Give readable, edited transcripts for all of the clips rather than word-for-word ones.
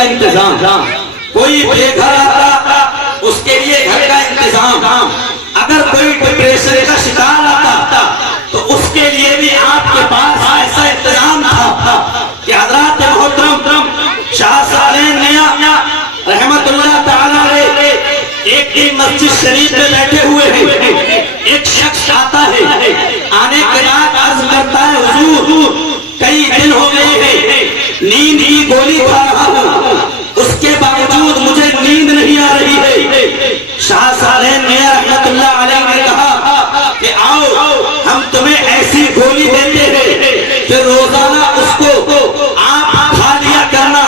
کا انتظام، کوئی بے گھر آتا اس کے لیے گھر کا انتظام، اگر کوئی ڈپریشن کا شکار آتا تو اس کے لیے بھی آپ کے پاس ایسا انتظام تھا کہ حضرات محترم شاہ سالین میاں رحمت اللہ تعالی علیہ ایک دن مسجد شریف میں بیٹھے ہوئے ہیں، ایک شخص آتا ہے، آنے کے بعد عرض کرتا ہے حضور کئی دن ہو گئے ہیں نیند کی گولی کھا رہا ہوں، اس کے باوجود مجھے نیند نہیں آ رہی ہے۔ شاہ سالین میاں رحمت اللہ علیہ نے کہا کہ آؤ ہم تمہیں ایسی گولی دیتے ہیں کہ روزانہ اس کو آپ کھا لیا کرنا،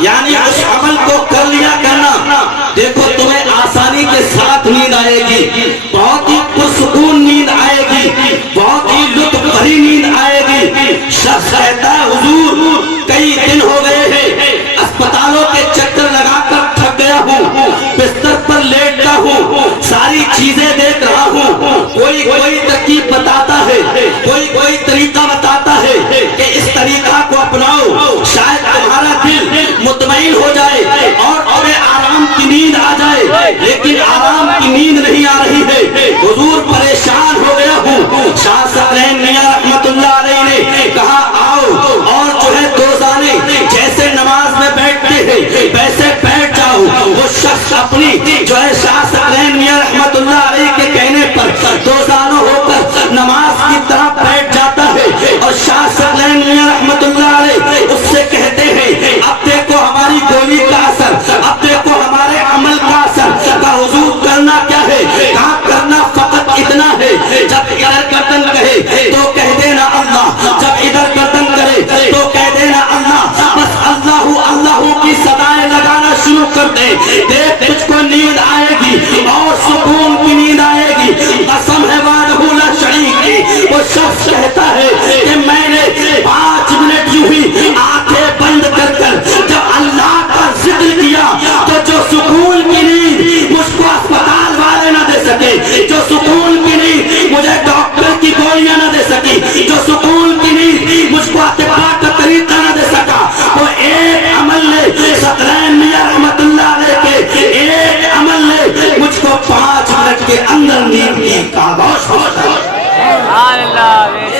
یعنی اس عمل کو کر لیا کرنا، دیکھو تمہیں آسانی کے ساتھ نیند آئے گی، بہت ہی پرسکون نیند آئے گی، بہت ہی لطف بھری نیند آئے گی۔ شخص کہتا ہے حضور کئی دن ہو گئے ہیں اسپتالوں کے چکر لگا کر تھک گیا ہوں، بستر پر لیٹتا ہوں، ساری چیزیں دیکھ رہا ہوں، کوئی ترکیب بتاتا ہے، کوئی طریقہ بتاتا ہے کہ اس طریقہ کو اپناؤ، شاید تمہارا دل مطمئن ہو جائے اور تمہیں آرام کی نیند آ جائے، لیکن آرام کی نیند نہیں آ رہی ہے، حضور پریشان ہو گیا ہوں۔ شاہ سالین میاں رحمت اللہ علیہ نے کہا آؤ اور جو ہے دوزانے جیسے نماز میں بیٹھتے ہیں ویسے بیٹھ جاؤ۔ وہ شخص اپنی جو ہے شاہ سالین میاں رحمت اللہ علیہ کے کہنے پر دوزانوں ہو کر نماز کی طرح بیٹھ جاتا ہے، اور شاہ سالین میاں رحمت اللہ علیہ اس سے کہتے ہیں اب دیکھو ہماری گولی کا اثر، اب دیکھو ہمارے عمل کا اثر، کا حضور کرنا کیا ہے، کہاں کرنا فقط اتنا ہے جب ادھر گردن کہے تو کہہ دینا اللہ، جب ادھر گردن کرے تو کہہ دینا اللہ، بس اللہ اللہ کی صدائیں لگانا شروع کر دے، دیکھ تجھ کو نیند آئے گی اور سکون کی نیند آئے گی، قسم ہے وحدہ لا شریک کی۔ وہ شخص کہتا ہے کہ میں نے 5 منٹ یوں ہی آنکھیں بند کر کر جب اللہ کا ذکر کیا تو جو سکون کی نیند مجھ کو اسپتال والے نہ دے سکے، جو سکون کی نیند مجھے ڈاکٹر کی گولیاں نہ دے سکی، جو سکون کی نیند مجھ کو اطباء کا طریقہ نہ دے سکا، وہ ایک عمل نے سالین میاں رحمت اللہ علیہ کے ایک عمل نے مجھ کو 5 منٹ کے اندر نیند کی کاغذ پہنچا۔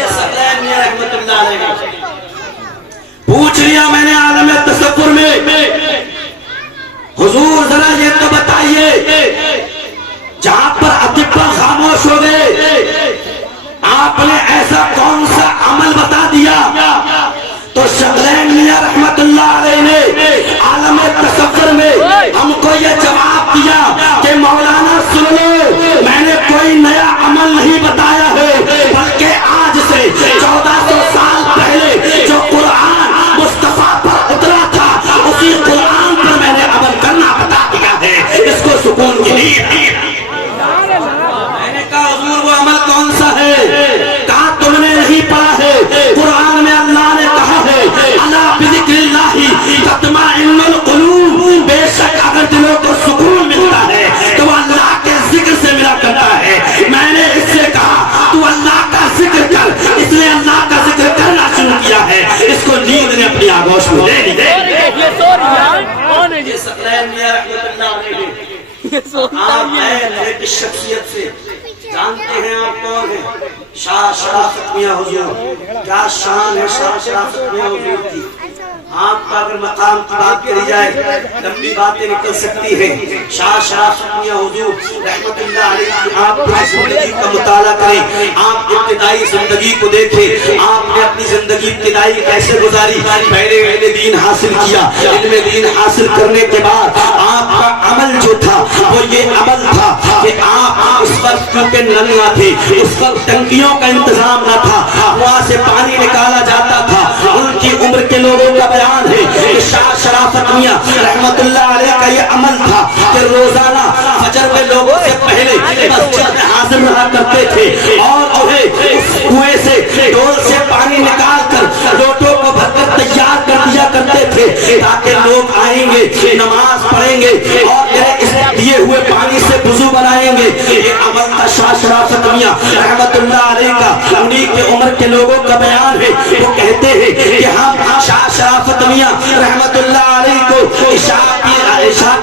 سالین میاں رحمت اللہ علیہ پوچھ لیا میں نے عالم تصور میں حضور ذرا یہ تو بتائیے جہاں پر اطباء خاموش ہو گئے آپ نے ایسا کون سا عمل بتا دیا؟ تو سالین میاں رحمت اللہ علیہ نے عالم تصور میں ہم کو یہ جواب دیا کہ مولانا سن لو، میں نے کوئی نیا عمل نہیں بتایا ہے، بلکہ آج سے 1400 سال پہلے جو قرآن مصطفیٰ پر اترا تھا اسی قرآن پر میں نے عمل کرنا بتا دیا ہے، اس کو سکون کی نیند۔ میں نے کہا حضور وہ عمل کون سا ہے؟ کہا تم نے نہیں پڑھا ہے، قرآن میں اللہ نے کہا ہے الا بذکر اللہ تطمئن القلوب، بے شک اگر دلوں کو سکون ملتا ہے تو وہ اللہ کے ذکر سے ملا کرتا ہے۔ میں نے اس سے کہا تو اللہ کا ذکر کر، اس نے اللہ کا ذکر کرنا شروع کیا ہے، اس کو نیند نے اپنی آغوش میں لے لی۔ یہ سالین میاں رحمت اللہ علیہ آپ ہیں شخصیت سے جانتے ہیں آپ کون ہیں؟ شاہ شرافت میاں حضور، کیا شان ہے شاہ شرافت میاں حضور کی۔ آپ کا اگر مقام کی بات کری جائے لمبی باتیں نکل سکتی ہیں۔ شاہ شرافت میاں حضور رحمت اللہ علیہ آپ کی زندگی کا مطالعہ کریں، آپ ابتدائی زندگی کو دیکھیں، آپ نے اپنی زندگی ابتدائی کیسے گزاری۔ پہلے دین حاصل کیا، علم دین حاصل کرنے کے بعد آپ کا عمل جو تھا وہ یہ عمل تھا کہ آپ اس وقت کیونکہ نل نہ تھے، اس وقت ٹنکیوں کا انتظام نہ تھا، وہاں سے پانی نکالا جاتا تھا۔ ان کی عمر کے لوگوں کا بیان ہے کہ شاہ شرافت میاں رحمت اللہ علیہ کا یہ عمل تھا کہ روزانہ فجر میں لوگوں سے پہلے مسجد میں حاضر رہا کرتے تھے، اور انہیں اس کنویں سے ڈول سے پانی نکال کر لوٹوں کو بھر کر تیار کر دیا کرتے تھے تاکہ لوگ آئیں گے نماز پڑھیں گے اور اس دیے ہوئے پانی سے وضو بنائیں گے۔ یہ عمل تھا شاہ شرافت میاں رحمت اللہ علیہ کا۔ انہی کے عمر کے لوگوں کا بیان ہے، وہ کہتے ہیں کہ ہم شاہ شرافت میاں رحمت اللہ علیہ کو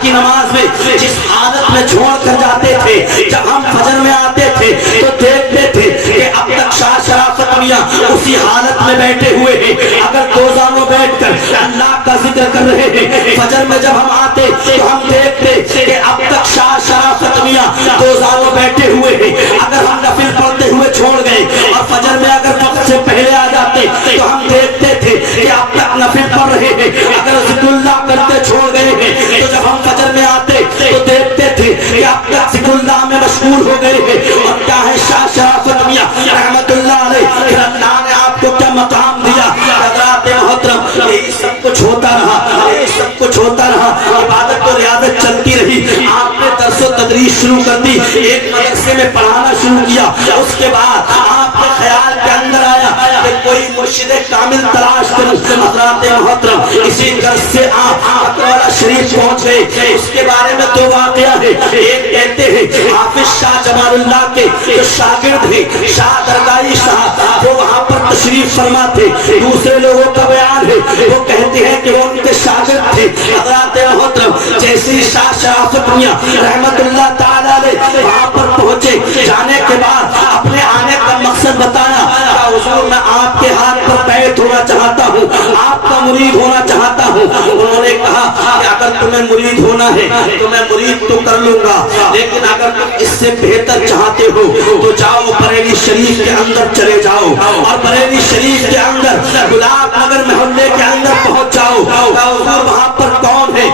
की नमाज में जिस हालत में छोड़ कर जाते थे, जब हम फजर में आते थे तो देखते थे कि अब तक शाह शराफत मियां उसी हालत में बैठे हुए हैं। अगर रोजाना बैठकर अल्लाह का जिक्र कर रहे हैं, फजर में जब हम आते तो हम देखते कि अब तक शाह शराफत मियां रोजाना बैठे हुए हैं। अगर हम नफिल पढ़ते हुए छोड़ गए और फजर में अगर वक्त से पहले आ जाते तो हम देखते थे कि अब तक नफिल पढ़ रहे हैं। अगर जिक्रुल्लाह करते छोड़ गए हैं तो जब हम फजर में आते तो देखते थे कि अब तक जिक्रुल्लाह में मशगूल हो गए हैं। और क्या है शाह शराफत मियां रहमतुल्लाह अलैह, फिर अल्लाह ने आपको क्या मकाम दिया। हज़रात मोहतरम, यही सब कुछ होता रहा, यही सब कुछ होता रहा, इबादत और रियादत चलती रही। आपने दर्स व तदरीस शुरू कर दी, एक मदरसे में पढ़ाना शुरू किया। उसके बाद आपके ख्याल के अंदर आया कि कोई मुर्शिद कामिल तलाश करूं। हज़रात मोहतरम, इसी दर्स से आप अकबरा शरीफ पहुंच गए। उसके बारे में दो वाक़या है। एक कहते हैं हाफिज शाह जमालुल्लाह के जो शागिर्द थे शाह दरगाही साहब, वो वहां पर तशरीफ फरमा थे। दूसरे लोगों का बयान है, वो कहते हैं कि वो उनके शागिर्द थे। हज़रात मोहतरम, जैसे ही शाह शराफत मियां रहमतुल्लाह ताला अलैह वहां पर पहुंचे, जाने के बाद अपने आने का मकसद बताया। हुजूर, मैं आपके हाथ पर बैत होना चाहता हूँ, आपका मुरीद होना चाहता हूँ। उन्होंने कहा कि अगर तुम्हें मुरीद होना है तो मैं मुरीद तो कर लूंगा, लेकिन अगर तुम इससे बेहतर चाहते हो तो जाओ बरेली शरीफ के अंदर चले जाओ और बरेली शरीफ के अंदर गुलाब नगर मोहल्ले के अंदर पहुंच जाओ। हुजूर, वहां पर कौन है?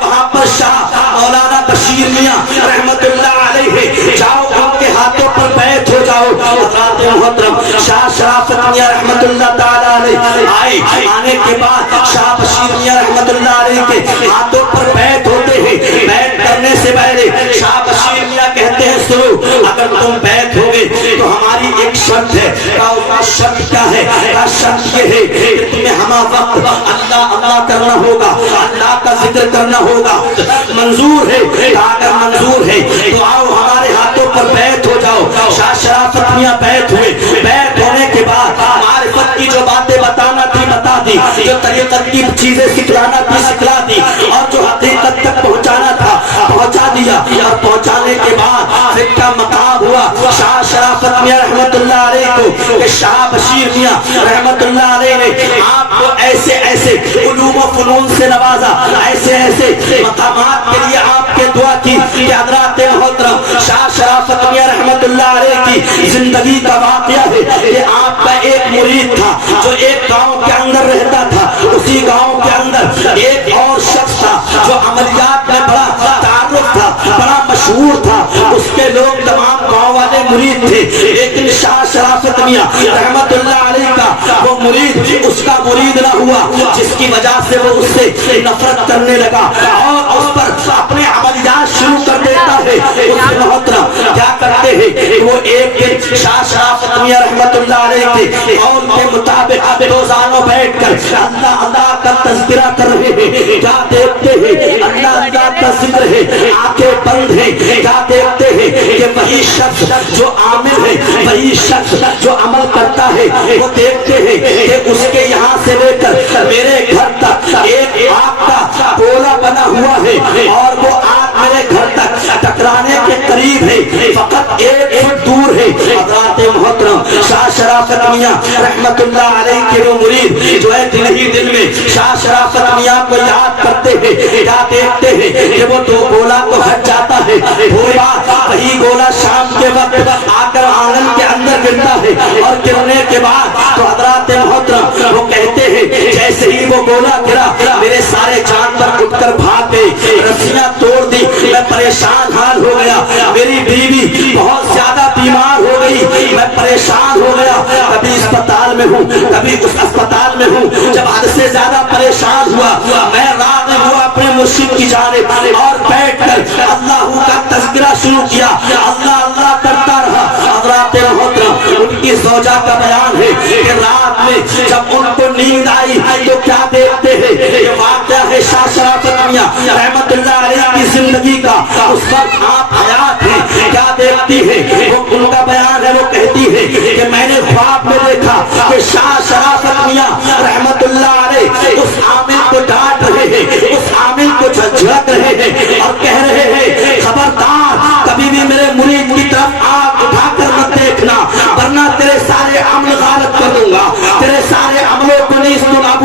वहां पर शाह मौलाना बशीर मियां रहमतुल्लाह अलैह, जाओ उनके हाथों पर बैत हो जाओ। हज़रात मोहतरम, शाह शराफत मियां रहमतुल्लाह ताला अलैह आए। आने के बाद शाह बशीर मियां रहमतुल्लाह अलैह के हाथों पर बैत होते हैं। बैत करने से पहले शाह बशीर मियां कहते हैं, सुनो, अगर तुम बैत होगे तो हमारी एक शर्त है। शर्त क्या है? शर्त ये है कि तुम्हें हमा वक्त अल्लाह अल्लाह करना होगा, अल्लाह का जिक्र करना होगा। मंजूर है? अगर मंजूर है तो आओ हमारे हाथों पर बैत हो जाओ। शाह शराफत मियां बैत हुए। बैत होने के बाद मारिफत की जो बातें बताना थी बता दी, जो तरीक़त की चीजें सिखलाना थी सिखला दी, और जो हकीकत तक पहुंचाना था पहुंचा दिया। और पहुंचाने के बाद फिर क्या मकाम हुआ शाह शराफत मियां रहमतुल्लाह अलैह को कि शाह बशीर मियां रहमतुल्लाह अलैह ने आपको ऐसे ऐसे उलूम व फनून से नवाजा, ऐसे ऐसे मकामात के लिए आपके दुआ की कि हज़रात मोहतरम शाह शराफत मियां रहमतुल्लाह अलैह की जिंदगी का वाक़या है कि आपका एक मुरीद था जो एक गांव के अंदर रहता था। उसी गांव के अंदर एक और शख्स था जो अमलियात में बड़ा तारुफ था, बड़ा मशहूर था। उसके लोग तमाम गांव वाले मुरीद थे, लेकिन शाह शराफत मियां रहमतुल्लाह अलैह का वो मुरीद उसका मुरीद ना हुआ, जिसकी वजह से वो उससे नफरत करने लगा और उस पर अपने अमलियात शुरू कर देता है। उस मोहतरम क्या करते हैं, वो एक दिन शाह शराफत मियां रहमतुल्लाह अलैह के कौल के मुताबिक रोजाना बैठकर अल्लाह अल्लाह का तज़किरा कर रहे हैं। क्या देखते हैं? अल्लाह अल्लाह का जिक्र है, आंखें बंद है। क्या देखते हैं कि वही शख्स जो आमिल है, वही शख्स जो अमल करता है, वो देखते हैं कि उसके यहाँ से लेकर मेरे घर तक एक आग का गोला बना हुआ है और वो आग मेरे घर तक टकराने के करीब है, फकत 1 फुट दूर है। हज़रात मोहतरम, शाह शराफत मियां रहमतुल्लाह अलैह के वो मुरीद जो है दिन ही दिन में शाह शराफत मियां को याद करते हैं। क्या देखते हैं कि वो दो गोला तो हट जाता है, वही गोला शाम के वक्त आकर आंगन के अंदर गिरता है और गिरने के बाद तो हज़रात मोहतरम वो कहते हैं जैसे ही वो गोला गिरा मेरे सारे जानवर उठकर भाग गए, रस्सियां तोड़ दी, मैं परेशान हाल हो गया। मेरी बीवी बहुत ज्यादा बीमार हो गई, मैं परेशान हो गया। कभी अस्पताल में हूँ, कभी उस अस्पताल में हूँ। जब हद से ज्यादा परेशान हुआ मैं राग़िब हुआ अपने मुर्शिद की जानिब और बैठकर अल्लाह का तज़किरा शुरू किया, अल्लाह अल्लाह करता रहा। हज़रात मोहतरम, उनकी ज़ौजा का बयान है कि रात में जब उनको नींद आई तो क्या देखते हैं, ये वाक़या है शाह शराफत मियां रहमतुल्लाह अलैह की जिंदगी का। उस वक्त आप हयात हैं, क्या देखती है, वो उनका बयान है, वो कहती है कि मैंने ख्वाब में देखा कि शाह शराफत मियां रहमतुल्लाह अलैह उस आमिल को डांट रहे हैं, उस आमिल को झिड़क रहे हैं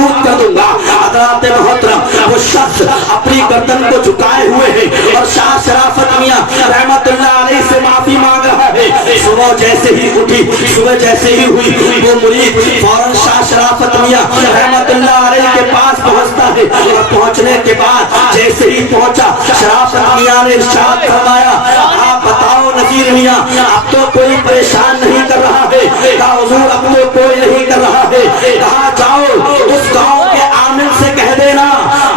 नाबूद कर दूंगा। हज़रात मोहतरम वो शख्स अपनी गर्दन को झुकाए हुए है और शाह शराफत मियां रहमतुल्लाह अलैहि से माफी मांग रहा है। सुबह जैसे ही उठी, सुबह जैसे ही हुई, वो मुरीद फौरन शाह शराफत मियां रहमतुल्लाह अलैहि के पास पहुंचता है और पहुंचने के बाद जैसे ही पहुंचा, शराफत मियां ने इरशाद फरमाया, आप बताओ नजीर मियां, अब तो कोई परेशान नहीं कर रहा है। कहा हुजूर अब तो कोई नहीं कर रहा है। कहा जाओ उस गांव के आमिर से कह देना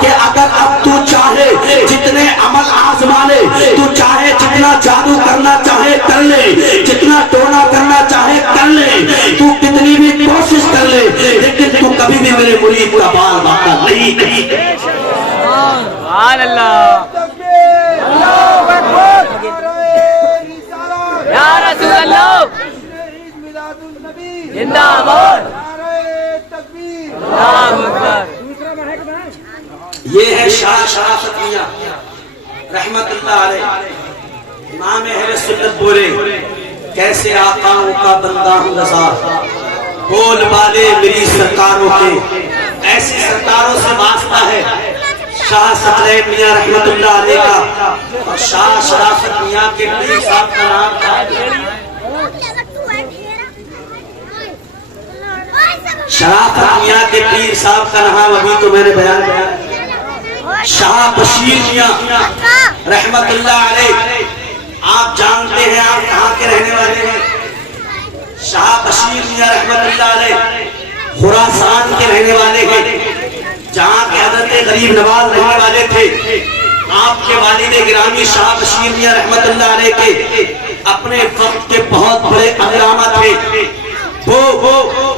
कि अगर अब तू चाहे जितने अमल आजमा ले, तू चाहे जितना जादू करना चाहे कर ले, जितना टोना करना चाहे कर ले, तू कितनी भी कोशिश कर ले, लेकिन तू कभी भी मेरे मुरीद का बाल बाका नहीं कर। या रसूल अल्लाह जिंदाबाद। ये है शाह शराफत मियां रहमतुल्लाह अलैह। इमाम अहले सुन्नत बोले, कैसे आकाओं का बंदा हूँ रज़ा, बोल वाले मेरी सरकारों के, ऐसी सरकारों से वास्ता है शाह सतलैन मियां रहमतुल्लाह अलैह का। और शाह शराफत मियां के पीर साहब का नाम था शराफत मियां के पीर साहब का नाम अभी तो मैंने बयान किया, शाह बशीर मियां रहमतुल्लाह अलैह। आप जानते हैं आप कहाँ के रहने वाले हैं? शाह बशीर मियां रहमतुल्लाह अलैह खुरासान के रहने वाले हैं, जहाँ के हज़रत गरीब नवाज रहने वाले थे। आपके वालिद गिरामी शाह बशीर मियां रहमतुल्लाह अलैह के अपने वक्त के बहुत बड़े अल्लामा थे। वो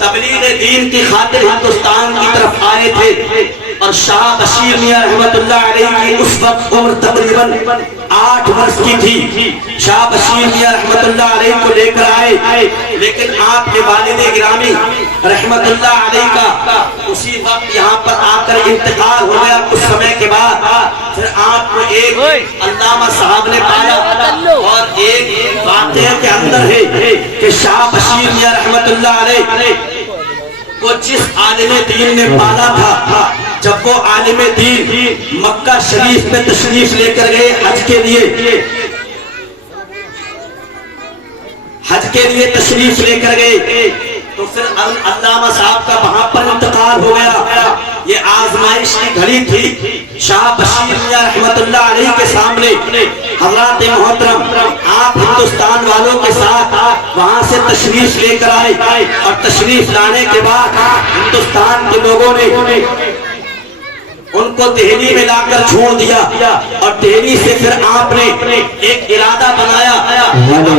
तबलीग दीन की खातिर हिंदुस्तान की तरफ आए थे और शाह बशीर मियां रहमतुल्लाह अलैह की उस वक्त उम्र तकरीबन 8 वर्ष की थी। शाह बशीर मियां रहमतुल्लाह अलैह को लेकर आए, लेकिन आपके वालिद गिरामी रहमतुल्लाह अलैह का उसी वक्त यहाँ पर आकर इंतकाल हो गया। कुछ समय के बाद फिर आपको एक अल्लामा साहब ने पाला और एक वाक़या के अंदर है कि शाह बशीर मियां रहमतुल्लाह अलैह को जिस आलिम दीन ने पाला था, जब वो आलिम दीन मक्का शरीफ में तशरीफ लेकर गए हज के लिए तशरीफ लेकर गए, तो फिर अल्लामा साहब का वहां पर इंतकाल हो गया। ये आजमाइश की घड़ी थी। शाह बशीर मियां रहमतुल्लाह अलैह के सामने हज़रात मोहतरम आप हिंदुस्तान वालों के साथ वहां से तशरीफ लेकर आए और तशरीफ लाने के बाद हिंदुस्तान के लोगों ने उनको दिल्ली में लाकर छोड़ दिया और दिल्ली से फिर आपने एक इरादा बनाया,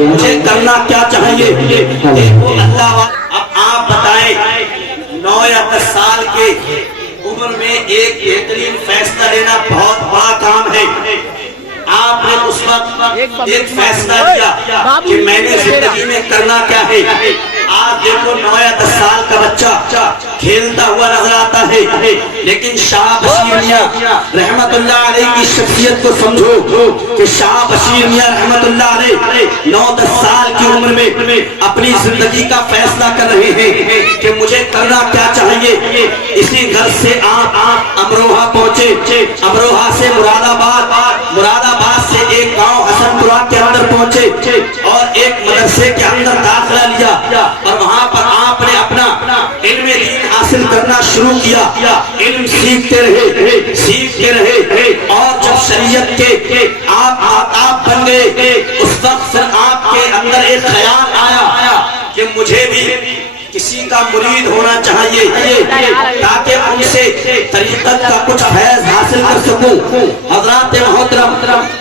मुझे करना क्या चाहिए। देखो अल्लाह, अब आप बताएं 9 या 10 साल के उम्र में एक बेहतरीन फैसला लेना बहुत बड़ा काम है। आपने उस वक्त एक फैसला लिया कि मैंने जिंदगी में करना क्या है। आज देखो 9 या 10 साल का बच्चा खेलता हुआ नजर आता है, लेकिन शाह बशीर मियां रहमतुल्लाह अलैह की शख्सियत को समझो कि शाह बशीर मियां रहमतुल्लाह अलैह 9-10 साल की उम्र में अपनी जिंदगी का फैसला कर रहे हैं कि मुझे करना क्या चाहिए। इसी घर से आप अमरोहा पहुंचे, अमरोहा से मुरादाबाद से एक गांव हसनपुरा के अंदर पहुंचे और एक मदरसे के अंदर दाखिला लिया और वहां पर आपने अपना इल्म दीन हासिल करना शुरू किया। इल्म सीखते रहे और जब शरीयत के आप आताब बन गए, उस वक्त फिर आपके अंदर एक ख्याल आया कि मुझे भी किसी का मुरीद होना चाहिए ताकि उनसे तरीक़त का कुछ फैज़ हासिल कर सकूं। हज़रात मोहतरम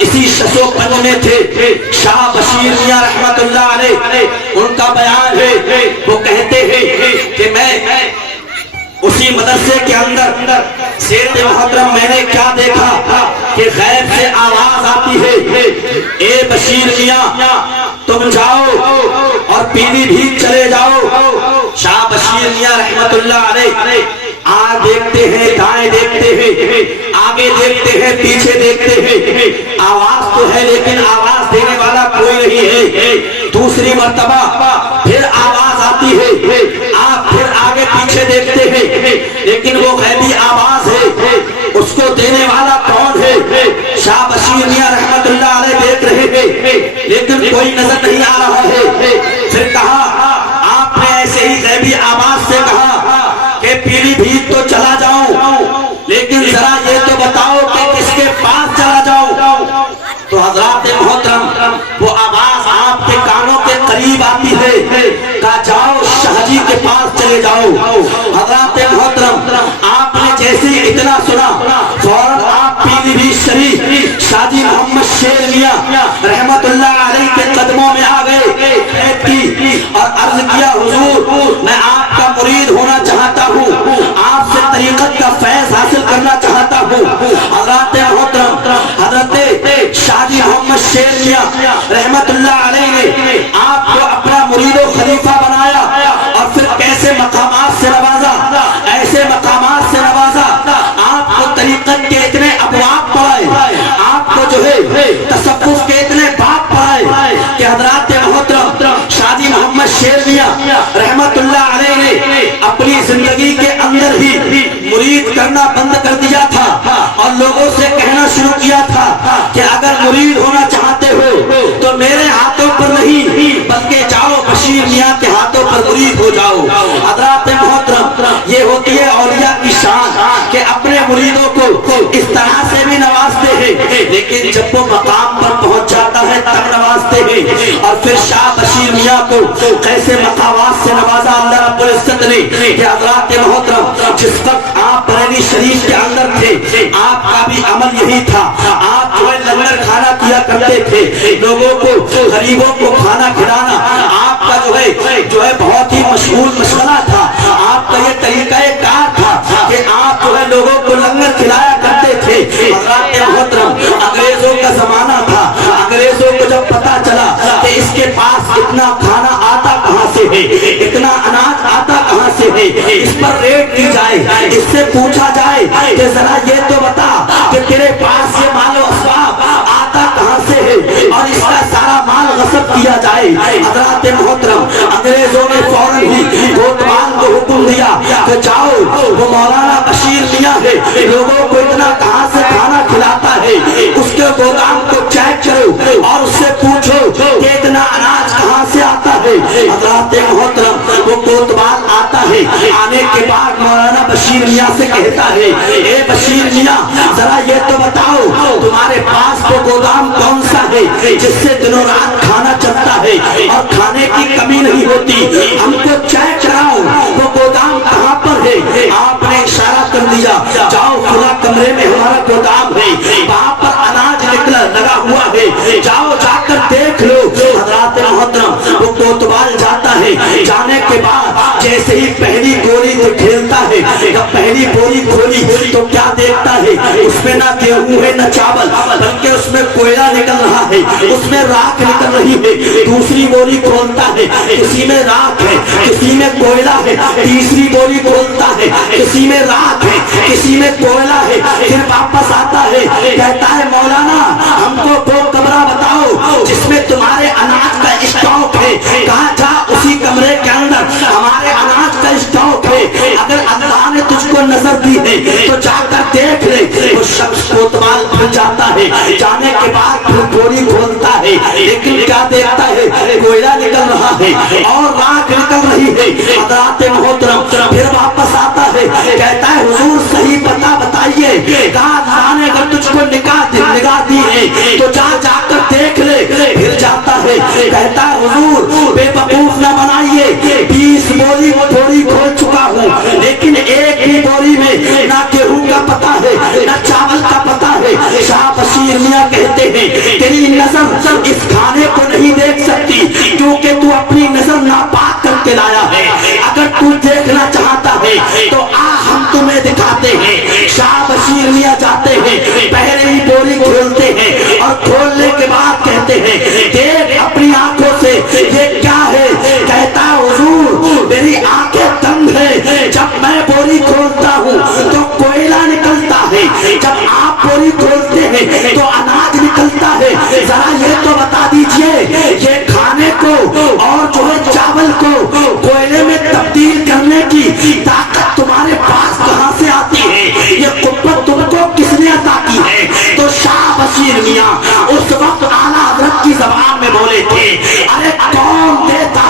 इसी शशोपंज में थे शाह बशीर मियां रहमतुल्लाह अलैह। उनका बयान है, वो कहते हैं कि मैं उसी मदरसे के अंदर शेर मोहतरम मैंने क्या देखा कि गैब से आवाज आती है, ए बशीर मियां तुम जाओ और पीलीभीत चले जाओ। शाह बशीर मियां रहमतुल्लाह अलैह आगे देखते हैं, दाएं देखते हैं, आगे देखते हैं, पीछे देखते हैं। आवाज तो है लेकिन आवाज देने वाला कोई नहीं है। दूसरी मर्तबा फिर आवाज आती है, आप फिर आगे पीछे देखते हैं لیکن وہ غیبی آواز ہے، اس کو دینے والا کون ہے؟ شاہ بشیر میاں رحمت اللہ علیہ دیکھ رہے ہیں لیکن کوئی نظر نہیں آ رہا ہے۔ پھر کہا، آپ نے ایسے ہی غیبی آواز سے کہا کہ پیلی بھیت تو چلا جاؤں، لیکن ذرا یہ تو بتاؤ کہ کس کے پاس چلا جاؤں؟ تو حضرات محترم وہ آواز آپ کے کانوں کے قریب آتی ہے، کہا جاؤ شاہ جی کے پاس چلے جاؤ۔ حضرات محترم آپ نے جیسے اتنا سنا، فوراً آپ پیلی بھیت شریف شاہ جی محمد شیر میاں رحمت اللہ علیہ کے قدموں میں آ گئے اور عرض کیا، حضور میں آپ کا مرید ہونا چاہتا ہوں، آپ سے طریقت کا فیض حاصل کرنا چاہتا ہوں۔ حضرات محترم حضرت شاہ جی محمد شیر میاں رحمت اللہ علیہ نے آپ کو اپنا مرید و خلیفہ بنایا اور پھر کیسے مقامات سے نوازا، ایسے مقامات سے نوازا، آپ کو طریقت کے اتنے ابواب پڑھائے، آپ کو جو ہے تصوف کے اتنے باب پڑھائے کہ حضرات محترم شاہ جی محمد شیر میاں رحمت اللہ علیہ نے اپنی زندگی کے اندر ہی مرید کرنا بند کر دیا تھا اور لوگوں سے کہنا شروع کیا تھا کہ اگر مرید ہونا چاہتے ہو تو میرے ہاتھوں پر نہیں بلکہ جاؤ بشیر میاں کے ہاتھوں پر مرید ہو جاؤ۔ حضرات محترم یہ ہوتی ہے اولیاء کی شان کہ اپنے مریدوں کو اس طرح سے بھی نوازتے ہیں، لیکن جب وہ مقام پر پہنچ جاتا ہے تب نوازتے ہیں۔ اور پھر شاہ بشیر میاں کو کیسے مقامات سے نوازا اللہ رب العزت نے کہ حضرات محترم جس وقت آپ بریلی شریف کے اندر تھے آپ کا بھی عمل یہی تھا، آپ جو ہے لنگر کھانا کیا کرتے تھے، لوگوں کو غریبوں کو کھانا کھلانا آپ کا جو ہے بہت ہی مشغول مشغلہ تھا، آپ کا یہ طریقہ کار تھا کہ آپ جو ہے لوگوں کو لنگر کھلایا کرتے تھے۔ حضرات محترم انگریزوں کا زمانہ تھا، انگریزوں کو جب پتا چلا کہ اس کے پاس اتنا کھانا آتا کہاں سے ہے، اتنا اناج آتا کہاں سے ہے، اس پر ریٹ کی جائے، اس سے پوچھا جائے کہ ذرا یہ تو بتا کہ تیرے پاس یہ مال و اسباب آتا کہاں سے ہے اور اس کا سارا مال غصب کیا جائے۔ حضرات محترم انگریزوں نے فوراً ہی کوتوال کو حکم دیا کہ جاؤ وہ مولانا بشیر میاں ہے، لوگوں کو اتنا کہاں سے کھانا کھلاتا ہے، اس کے گودام کو چیک کرو اور اس سے پوچھو کہ اتنا اناج کہاں سے آتا ہے۔ حضرات محترم وہ کوتوال آتا ہے، آنے کے بعد مولانا بشیر میاں سے کہتا ہے، اے بشیر میاں ذرا یہ تو بتاؤ تمہارے پاس وہ گودام کون سا ہے جس سے دنوں رات کھانا چلتا ہے اور کھانے کی کمی نہیں ہوتی، ہم کو چیک کراؤ وہ گودام کہاں پر ہے۔ آپ نے اشارہ کر دیا، جاؤ فلاں کمرے میں ہمارا گودام ہے، وہاں پر اناج نکلا لگا ہوا ہے، جاؤ جا کر دیکھ لو۔ حضرات محترم وہ کوتوال جاتا ہے، جانے کے بعد جیسے ہی پہلی گولی کو کھیلتا ہے، جب پہلی گولی کھولی تو کیا دیکھتا ہے، اس میں نہ گیہوں ہے نہ چاول بلکہ اس میں کوئلہ نکل رہا ہے، اس میں راکھ نکل رہی ہے۔ دوسری گولی کھولتا ہے، کسی میں راکھ ہے کسی میں کوئلہ ہے، تیسری گولی کھولتا ہے، کسی میں راکھ ہے کسی میں کوئلہ ہے، پھر واپس آتا ہے کہتا ہے مولانا ہم کو وہ کمرہ بتاؤ جس میں تمہارے اناج کا اسٹاک ہے۔ کہا جا اسی کمرے کے اندر ہمارے اناج کا اسٹاک ہے، اگر اللہ نے تجھ کو نظر دی ہے تو جا کر دیکھ لے۔ وہ شخص کوتوال پھر جاتا ہے، جانے کے بعد پھر گولی کھولتا ہے، لیکن کیا دیکھتا ہے، کوئلہ نکل رہا ہے اور راکھ نکل رہی ہے۔ حضرات محترم پھر واپس آتا ہے، کہتا ہے حضور صحیح پتہ بتائیے، کہا اللہ نے اگر تجھ کو نگاہ دی ہے تو جا جا کر دیکھ لے۔ پھر جاتا ہے، کہتا ہے حضور بے وقوف نہ بنائیے، 20 بوری تھوڑی کھول چکا ہوں لیکن ایک ہی بوری میں نہ گیہوں کا پتہ ہے نہ چاول کا پتہ ہے۔ شاہ بشیر میاں کہتے ہیں تیری نظر اس کھانے کو نہیں دیکھ سکتی کیونکہ تو اپنی نظر ناپاک کر کے لایا ہے، اگر تو دیکھنا چاہتا ہے تو آ ہم تمہیں دکھاتے ہیں۔ شاہ بشیر میاں جاتے ہیں، پہلے ہی بوری کھولتے ہیں اور کھولنے کے بعد کہتے ہیں دیکھ اپنی آنکھوں سے یہ کیا ہے، کہتا حضور میری آنکھیں تنگ ہے، جب میں بوری کھولتا ہوں تو کوئلہ نکلتا ہے، جب آپ بوری کھولتے ہیں تو اناج نکلتا ہے، ذرا یہ تو بتا دیجئے یہ کھانے کو اور جو ہے چاول کو کوئلے میں تبدیل کرنے کی طاقت تمہارے پاس کہاں سے ارے کون دیتا